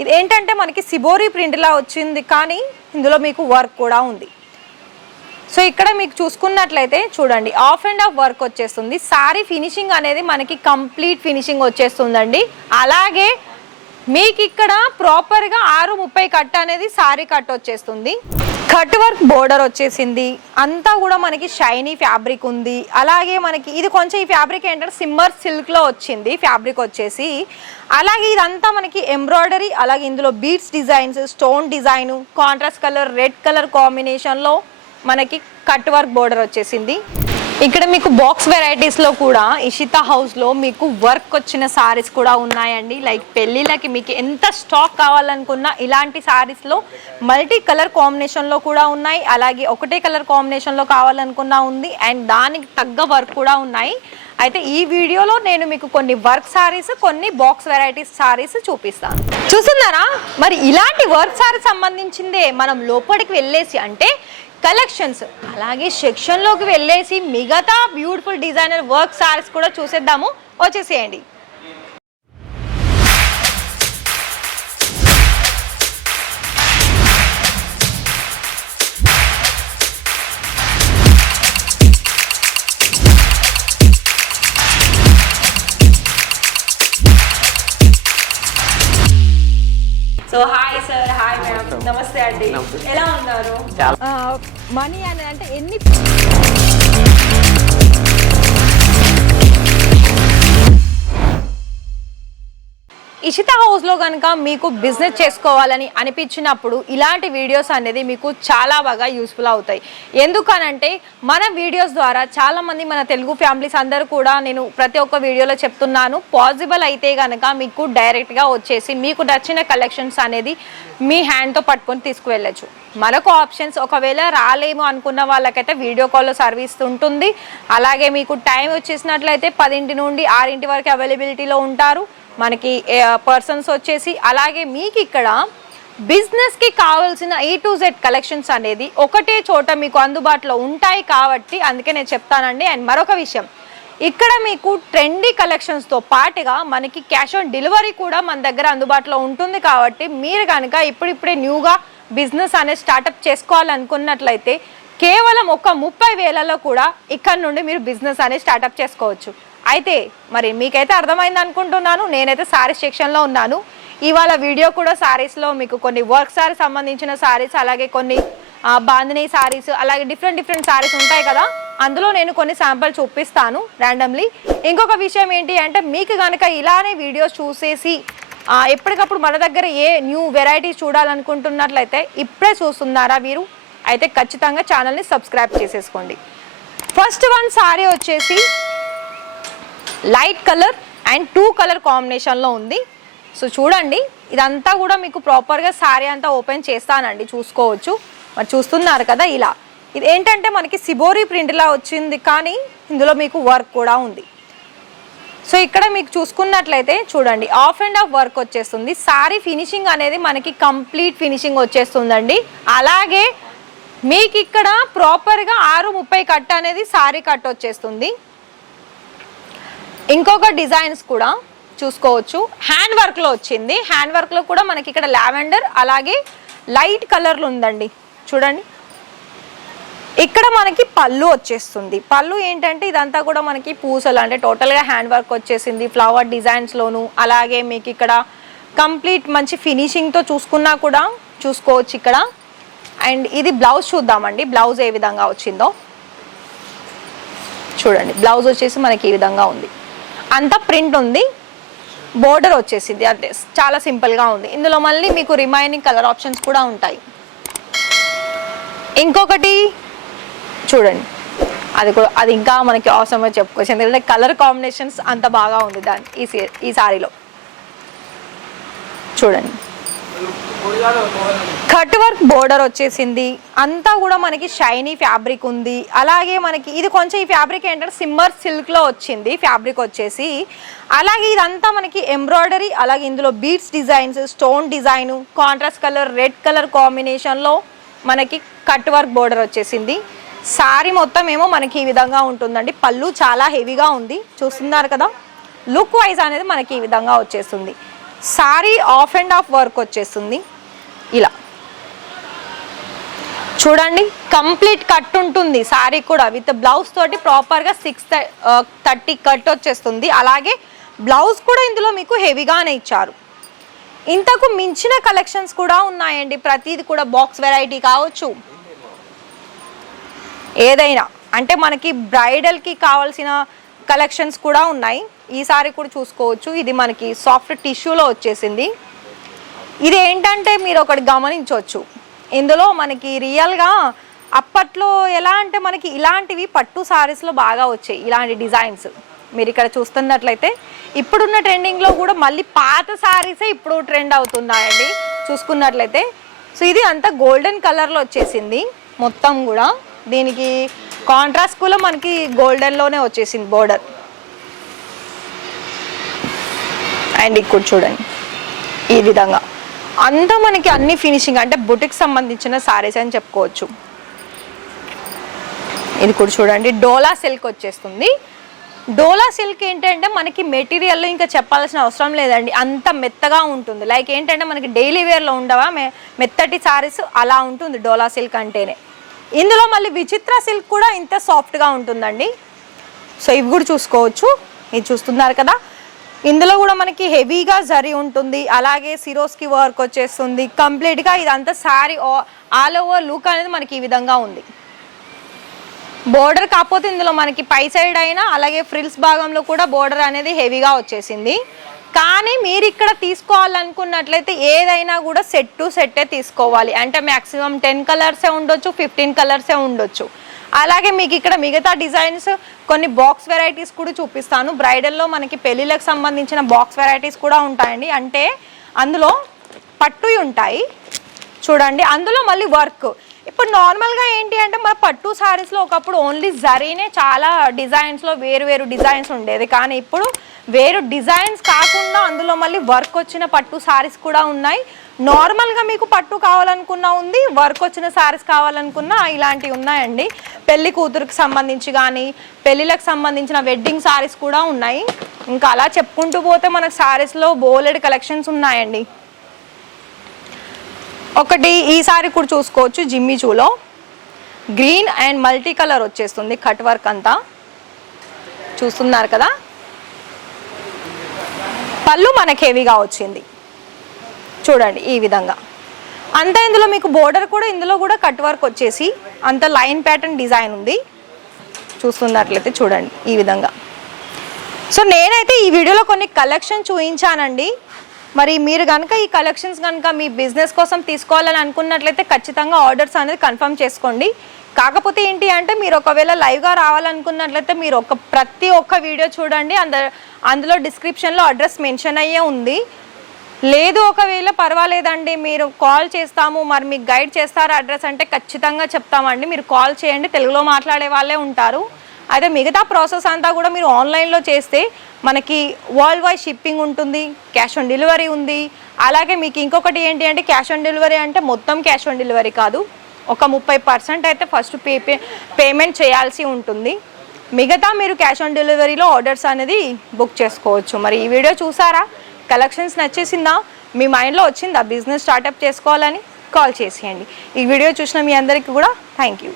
ఇది ఏంటంటే మనకి సిబోరి ప్రింట్లా వచ్చింది, కానీ ఇందులో మీకు వర్క్ కూడా ఉంది. సో ఇక్కడ మీకు చూసుకున్నట్లయితే చూడండి, ఆఫ్ అండ్ ఆఫ్ వర్క్ వచ్చేస్తుంది. సారీ ఫినిషింగ్ అనేది మనకి కంప్లీట్ ఫినిషింగ్ వచ్చేస్తుందండి. అలాగే మీకు ఇక్కడ ప్రాపర్గా 6:30 కట్ అనేది సారీ కట్ వచ్చేస్తుంది. కట్ వర్క్ బోర్డర్ వచ్చేసింది. అంతా కూడా మనకి షైనీ ఫ్యాబ్రిక్ ఉంది. అలాగే మనకి ఇది కొంచెం ఈ ఫ్యాబ్రిక్ ఏంటంటే సిమ్మర్ సిల్క్లో వచ్చింది ఫ్యాబ్రిక్ వచ్చేసి. అలాగే ఇదంతా మనకి ఎంబ్రాయిడరీ, అలాగే ఇందులో beads designs, stone design, contrast colour red colour కాంబినేషన్లో మనకి కట్ వర్క్ బోర్డర్ వచ్చేసింది. ఇక్కడ మీకు బాక్స్ వెరైటీస్లో కూడా ఇషితా హౌస్లో మీకు వర్క్ వచ్చిన సారీస్ కూడా ఉన్నాయండి. లైక్ పెళ్ళిళ్ళకి మీకు ఎంత స్టాక్ కావాలనుకున్నా ఇలాంటి సారీస్లో మల్టీ కలర్ కాంబినేషన్లో కూడా ఉన్నాయి. అలాగే ఒకటే కలర్ కాంబినేషన్లో కావాలనుకున్నా ఉంది. అండ్ దానికి తగ్గ వర్క్ కూడా ఉన్నాయి. అయితే ఈ వీడియోలో నేను మీకు కొన్ని వర్క్ సారీస్, కొన్ని బాక్స్ వెరైటీస్ సారీస్ చూపిస్తాను. చూస్తున్నారా? మరి ఇలాంటి వర్క్ సారీస్ సంబంధించిందే మనం లోపలికి వెళ్ళేసి అంటే కలెక్షన్స్, అలాగే సెక్షన్లోకి వెళ్ళేసి మిగతా బ్యూటిఫుల్ డిజైనర్ వర్క్ సారీస్ కూడా చూసేద్దాము. వచ్చేసేయండి. So hi sir, hi madam, నమస్తే అండి. ఎలా ఉన్నారు? మనీ అని అంటే ఎన్ని ఇషితా హౌస్లో కనుక మీకు బిజినెస్ చేసుకోవాలని అనిపించినప్పుడు ఇలాంటి వీడియోస్ అనేది మీకు చాలా బాగా యూస్ఫుల్ అవుతాయి. ఎందుకనంటే మన వీడియోస్ ద్వారా చాలామంది మన తెలుగు ఫ్యామిలీస్ అందరూ కూడా నేను ప్రతి ఒక్క వీడియోలో చెప్తున్నాను, పాసిబుల్ అయితే కనుక మీకు డైరెక్ట్గా వచ్చేసి మీకు నచ్చిన కలెక్షన్స్ అనేది మీ హ్యాండ్తో పట్టుకొని తీసుకువెళ్ళచ్చు. మరొక ఆప్షన్స్, ఒకవేళ రాలేము అనుకున్న వాళ్ళకైతే వీడియో కాల్లో సర్వీస్ ఉంటుంది. అలాగే మీకు టైం వచ్చేసినట్లయితే 10 నుండి 6 వరకు అవైలబిలిటీలో ఉంటారు మనకి పర్సన్స్ వచ్చేసి. అలాగే మీకు ఇక్కడ బిజినెస్కి కావాల్సిన A to Z కలెక్షన్స్ అనేది ఒకటే చోట మీకు అందుబాటులో ఉంటాయి కాబట్టి అందుకే నేను చెప్తానండి. అండ్ మరొక విషయం, ఇక్కడ మీకు ట్రెండీ కలెక్షన్స్తో పాటుగా మనకి క్యాష్ ఆన్ డెలివరీ కూడా మన దగ్గర అందుబాటులో ఉంటుంది. కాబట్టి మీరు కనుక ఇప్పుడిప్పుడే న్యూగా బిజినెస్ అనేది స్టార్టప్ చేసుకోవాలనుకున్నట్లయితే కేవలం ఒక 30,000లో కూడా ఇక్కడ నుండి మీరు బిజినెస్ అనేది స్టార్టప్ చేసుకోవచ్చు. అయితే మరి మీకైతే అర్థమైంది అనుకుంటున్నాను. నేనైతే సారీస్ సెక్షన్లో ఉన్నాను. ఇవాళ వీడియో కూడా సారీస్లో మీకు కొన్ని వర్క్ సారీస్ సంబంధించిన సారీస్, అలాగే కొన్ని బాందినీ సారీస్, అలాగే డిఫరెంట్ సారీస్ ఉంటాయి కదా, అందులో నేను కొన్ని శాంపుల్ చూపిస్తాను ర్యాండమ్లీ. ఇంకొక విషయం ఏంటి అంటే మీకు కనుక ఇలానే వీడియోస్ చూసేసి ఎప్పటికప్పుడు మన దగ్గర ఏ న్యూ వెరైటీస్ చూడాలనుకుంటున్నట్లయితే ఇప్పుడే చూస్తున్నారా మీరు, అయితే ఖచ్చితంగా ఛానల్ని సబ్స్క్రైబ్ చేసేసుకోండి. ఫస్ట్ వన్ సారీ వచ్చేసి లైట్ కలర్ అండ్ 2 కలర్ కాంబినేషన్లో ఉంది. సో చూడండి, ఇదంతా కూడా మీకు ప్రాపర్గా సారీ అంతా ఓపెన్ చేస్తానండి, చూసుకోవచ్చు. మరి చూస్తున్నారు కదా, ఇలా ఇది ఏంటంటే మనకి సిబోరి ప్రింట్లా వచ్చింది, కానీ ఇందులో మీకు వర్క్ కూడా ఉంది. సో ఇక్కడ మీకు చూసుకున్నట్లయితే చూడండి, ఆఫ్ అండ్ ఆఫ్ వర్క్ వచ్చేస్తుంది. సారీ ఫినిషింగ్ అనేది మనకి కంప్లీట్ ఫినిషింగ్ వచ్చేస్తుందండి. అలాగే మీకు ఇక్కడ ప్రాపర్గా 6:30 కట్ అనేది సారీ కట్ వచ్చేస్తుంది. ఇంకొక డిజైన్స్ కూడా చూసుకోవచ్చు, హ్యాండ్ వర్క్లో వచ్చింది. హ్యాండ్ వర్క్లో కూడా మనకి ఇక్కడ లావెండర్ అలాగే లైట్ కలర్లు ఉందండి. చూడండి, ఇక్కడ మనకి పళ్ళు వచ్చేస్తుంది. పళ్ళు ఏంటంటే ఇదంతా కూడా మనకి పూసలు, అంటే టోటల్గా హ్యాండ్ వర్క్ వచ్చేసింది ఫ్లవర్ డిజైన్స్లోను. అలాగే మీకు ఇక్కడ కంప్లీట్ మంచి ఫినిషింగ్తో చూసుకున్నా కూడా చూసుకోవచ్చు ఇక్కడ. అండ్ ఇది బ్లౌజ్ చూద్దామండి, బ్లౌజ్ ఏ విధంగా వచ్చిందో చూడండి. బ్లౌజ్ వచ్చేసి మనకి ఈ విధంగా ఉంది, అంతా ప్రింట్ ఉంది, బోర్డర్ వచ్చేసింది, అంటే చాలా సింపుల్గా ఉంది. ఇందులో మళ్ళీ మీకు రిమైనింగ్ కలర్ ఆప్షన్స్ కూడా ఉంటాయి. ఇంకొకటి చూడండి, అది ఇంకా మనకి అవసరమే చెప్పుకోవచ్చు, ఎందుకంటే కలర్ కాంబినేషన్స్ అంత బాగా ఉంది దాని ఈ సారీలో. చూడండి, కట్ వర్క్ బోర్డర్ వచ్చేసింది. అంతా కూడా మనకి షైనీ ఫ్యాబ్రిక్ ఉంది. అలాగే మనకి ఇది కొంచెం ఈ ఫ్యాబ్రిక్ ఏంటంటే సిమ్మర్ సిల్క్లో వచ్చింది ఫ్యాబ్రిక్ వచ్చేసి. అలాగే ఇదంతా మనకి ఎంబ్రాయిడరీ, అలాగే ఇందులో beads designs, stone design, contrast colour red colour కాంబినేషన్లో మనకి కట్ వర్క్ బోర్డర్ వచ్చేసింది. సారీ మొత్తం ఏమో మనకి ఈ విధంగా ఉంటుందండి. పళ్ళు చాలా హెవీగా ఉంది, చూస్తున్నారు కదా. లుక్ వైజ్ అనేది మనకి ఈ విధంగా వచ్చేస్తుంది. Sorry of and of work వచ్చేస్తుంది ఇలా చూడండి. కంప్లీట్ కట్ ఉంటుంది సారీ కూడా విత్ బ్లౌజ్ తోటి ప్రాపర్గా 630 కట్ వచ్చేస్తుంది. అలాగే బ్లౌజ్ కూడా ఇందులో మీకు హెవీగానే ఇచ్చారు. ఇంతకు మించిన కలెక్షన్స్ కూడా ఉన్నాయండి. ప్రతిది కూడా బాక్స్ వెరైటీ కావచ్చు, ఏదైనా అంటే మనకి బ్రైడల్కి కావాల్సిన కలెక్షన్స్ కూడా ఉన్నాయి. ఈ సారీ కూడా చూసుకోవచ్చు. ఇది మనకి సాఫ్ట్ టిష్యూలో వచ్చేసింది. ఇది ఏంటంటే మీరు ఒకటి గమనించవచ్చు, ఇందులో మనకి రియల్గా అప్పట్లో ఎలా అంటే మనకి ఇలాంటివి పట్టు సారీస్లో బాగా వచ్చాయి ఇలాంటి డిజైన్స్. మీరు ఇక్కడ చూస్తున్నట్లయితే ఇప్పుడున్న ట్రెండింగ్లో కూడా మళ్ళీ పాత సారీసే ఇప్పుడు ట్రెండ్ అవుతున్నాయండి చూసుకున్నట్లయితే. సో ఇది అంతా గోల్డెన్ కలర్లో వచ్చేసింది మొత్తం కూడా. దీనికి కాంట్రాస్ట్ కూడా మనకి గోల్డెన్లోనే వచ్చేసింది బోర్డర్. అండ్ ఇక్కడ చూడండి ఈ విధంగా అంతా మనకి అన్ని ఫినిషింగ్ అంటే బుటిక్ సంబంధించిన సారీస్ అని చెప్పుకోవచ్చు. ఇది కూడా చూడండి డోలా సిల్క్ వచ్చేస్తుంది. డోలా సిల్క్ ఏంటంటే మనకి మెటీరియల్లో ఇంకా చెప్పాల్సిన అవసరం లేదండి, అంత మెత్తగా ఉంటుంది. లైక్ ఏంటంటే మనకి డైలీ వేర్లో ఉండవా మెత్తటి సారీస్ అలా ఉంటుంది డోలా సిల్క్ అంటేనే. ఇందులో మళ్ళీ విచిత్ర సిల్క్ కూడా ఇంత సాఫ్ట్గా ఉంటుందండి. సో ఇవి కూడా చూసుకోవచ్చు. ఇది చూస్తున్నారు కదా, ఇందులో కూడా మనకి హెవీగా జరీ ఉంటుంది. అలాగే సిరోస్కి వర్క్ వచ్చేస్తుంది కంప్లీట్గా. ఇదంతా శారీ ఆల్ ఓవర్ లుక్ అనేది మనకి ఈ విధంగా ఉంది. బోర్డర్ కాకపోతే ఇందులో మనకి పై సైడ్ అయినా అలాగే ఫ్రిల్స్ భాగంలో కూడా బోర్డర్ అనేది హెవీగా వచ్చేసింది. కానీ మీరు ఇక్కడ తీసుకోవాలనుకున్నట్లయితే ఏదైనా కూడా సెట్ టు సెట్టే తీసుకోవాలి. అంటే మ్యాక్సిమం 10 కలర్సే ఉండొచ్చు, 15 కలర్సే ఉండొచ్చు. అలాగే మీకు ఇక్కడ మిగతా డిజైన్స్ కొన్ని బాక్స్ వెరైటీస్ కూడా చూపిస్తాను. బ్రైడల్లో మనకి పెళ్ళిళ్ళకి సంబంధించిన బాక్స్ వెరైటీస్ కూడా ఉంటాయండి. అంటే అందులో పట్టు ఉంటాయి చూడండి, అందులో మళ్ళీ వర్క్. ఇప్పుడు నార్మల్గా ఏంటి అంటే మన పట్టు సారీస్లో ఒకప్పుడు ఓన్లీ జరీనే చాలా డిజైన్స్లో వేరు డిజైన్స్ ఉండేది. కానీ ఇప్పుడు వేరు డిజైన్స్ కాకుండా అందులో మళ్ళీ వర్క్ వచ్చిన పట్టు సారీస్ కూడా ఉన్నాయి. నార్మల్గా మీకు పట్టు కావాలనుకున్నా ఉంది, వర్క్ వచ్చిన సారీస్ కావాలనుకున్నా ఇలాంటివి ఉన్నాయండి. పెళ్లి కూతురుకి సంబంధించి కానీ పెళ్ళిళ్ళకి సంబంధించిన వెడ్డింగ్ సారీస్ కూడా ఉన్నాయి. ఇంకా అలా చెప్పుకుంటూ పోతే మనకు సారీస్లో బోలెడ్ కలెక్షన్స్ ఉన్నాయండి. ఒకటి ఈ సారీ కూడా చూసుకోవచ్చు, జిమ్మిచూలో గ్రీన్ అండ్ మల్టీ కలర్ వచ్చేస్తుంది. కట్ వర్క్ అంతా చూస్తున్నారు కదా. పళ్ళు మనకి హెవీగా వచ్చింది చూడండి ఈ విధంగా. అంతా ఇందులో మీకు బోర్డర్ కూడా ఇందులో కూడా కట్ వర్క్ వచ్చేసి అంత లైన్ ప్యాటర్న్ డిజైన్ ఉంది చూస్తున్నట్లయితే చూడండి ఈ విధంగా. సో నేనైతే ఈ వీడియోలో కొన్ని కలెక్షన్ చూపించానండి. మరి మీరు కనుక ఈ కలెక్షన్స్ కనుక మీ బిజినెస్ కోసం తీసుకోవాలని అనుకున్నట్లయితే ఖచ్చితంగా ఆర్డర్స్ అనేది కన్ఫర్మ్ చేసుకోండి. కాకపోతే ఏంటి అంటే మీరు ఒకవేళ లైవ్గా రావాలనుకున్నట్లయితే మీరు ప్రతి ఒక్క వీడియో చూడండి, అందులో డిస్క్రిప్షన్లో అడ్రస్ మెన్షన్ అయ్యే ఉంది. లేదు ఒకవేళ పర్వాలేదండి మీరు కాల్ చేస్తాము మరి మీకు గైడ్ చేస్తారా అడ్రస్ అంటే ఖచ్చితంగా చెప్తామండి. మీరు కాల్ చేయండి, తెలుగులో మాట్లాడే వాళ్ళే ఉంటారు. అయితే మిగతా ప్రాసెస్ అంతా కూడా మీరు ఆన్లైన్లో చేస్తే మనకి వరల్డ్ వైడ్ షిప్పింగ్ ఉంటుంది, క్యాష్ ఆన్ డెలివరీ ఉంది. అలాగే మీకు ఇంకొకటి ఏంటి అంటే క్యాష్ ఆన్ డెలివరీ అంటే మొత్తం క్యాష్ ఆన్ డెలివరీ కాదు, ఒక 30% అయితే ఫస్ట్ పేమెంట్ చేయాల్సి ఉంటుంది. మిగతా మీరు క్యాష్ ఆన్ డెలివరీలో ఆర్డర్స్ అనేది బుక్ చేసుకోవచ్చు. మరి ఈ వీడియో చూసారా, కలెక్షన్స్ నచ్చేసిందా, మీ మైండ్లో వచ్చిందా బిజినెస్ స్టార్టప్ చేసుకోవాలని, కాల్ చేసేయండి. ఈ వీడియో చూసిన మీ అందరికీ కూడా థ్యాంక్ యూ.